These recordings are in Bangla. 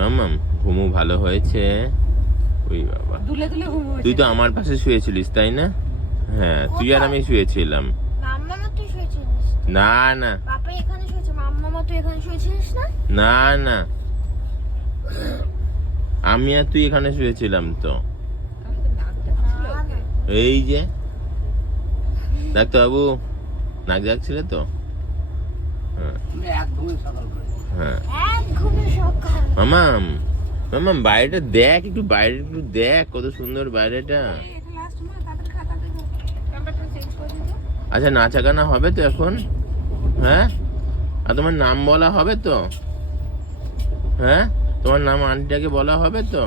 মাম্মাম ঘুমু ভালো হয়েছে? ওই বাবা, দুলে দুলে ঘুম হয়েছে। তুই তো আমার পাশে শুয়েছিলিস তাই না? হ্যাঁ, তুই আর আমি শুয়েছিলাম। মাম্মা তুই শুয়েছিলিস? না না পাপা এখানে শুয়েছে, মাম্মা তুই এখানে শুয়েছিলিস না? না না, আমি আর তুই এখানে শুয়েছিলাম তো। এই যে ডাক্তারবাবু নাক ডাকছিলে তো। হ্যাঁ হ্যাঁ এক ঘুমে সকাল। মামাম, মামাম বাইরেটা দেখ, একটু বাইরে একটু দেখ, কত সুন্দর বাইরেটা। এটা লাস্ট মা, তাড়াতাড়ি খা, তাড়াতাড়ি খা। ক্যামেরাটা চেঞ্জ করে দিতে। আচ্ছা, নাচা গানা হবে তো এখন? হ্যাঁ, আর তোমার নাম বলা হবে তো? হ্যাঁ, তোমার নাম আন্টিটাকে বলা হবে তো?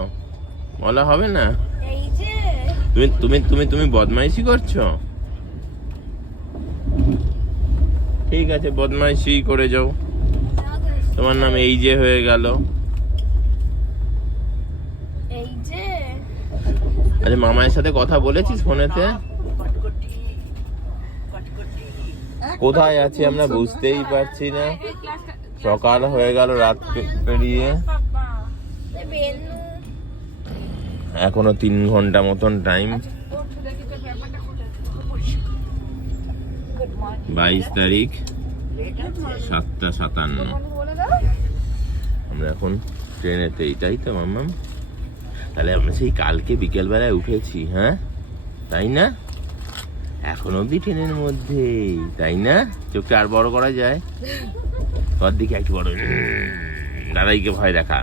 বলা হবে না? এই যে তুমি তুমি তুমি তুমি বদমাইশি করছো? ঠিক আছে, বদমাইশি করে যাও। তোমার নাম এই যে হয়ে গেল। এই যে আরে মামায়ের সাথে কথা বলেছিস ফোনেতে? কোথায় আছি আমরা বুঝতেই পারছি না। এই ক্লাসটা সকাল হয়ে গেল, রাত পেরিয়ে বাবা। বেনু এখনো 3 ঘন্টা মতন টাইম। ওঠ দেখি তো ব্যাপারটা খুলে। Good morning. 22 তারিখ 7:57। বলে দাও। আমরা এখন ট্রেনেতেই, তাই তো মাম্মাম? তাহলে আমরা সেই কালকে বিকেল বেলায় উঠেছি, হ্যাঁ তাই না? এখন অব্দি ট্রেনের মধ্যে, তাই না? চোখটা আর বড় করা যায়? তোর দিকে একটু বড়, দাদাইকে ভয় দেখা।